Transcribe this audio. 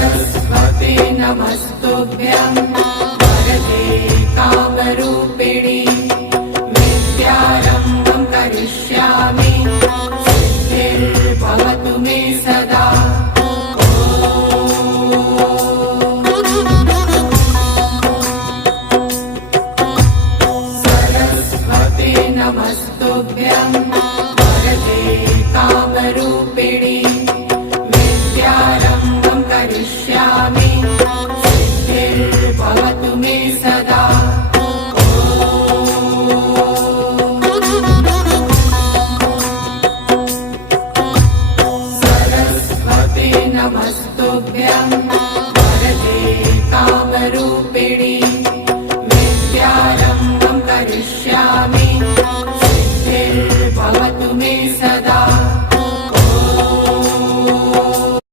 सरस्वते नमस्तुभ्यं वरदे कामरूपिणि विद्यारम्भं करिष्यामि सिद्धिर्भवतु मे सदा। सरस्वते नमस्तुभ्यं वरदे कामरूपिणि विद्यारम्भं करिष्यामि सिद्धिर्भवतु मे सदा। सरस्वते नमस्तुभ्यं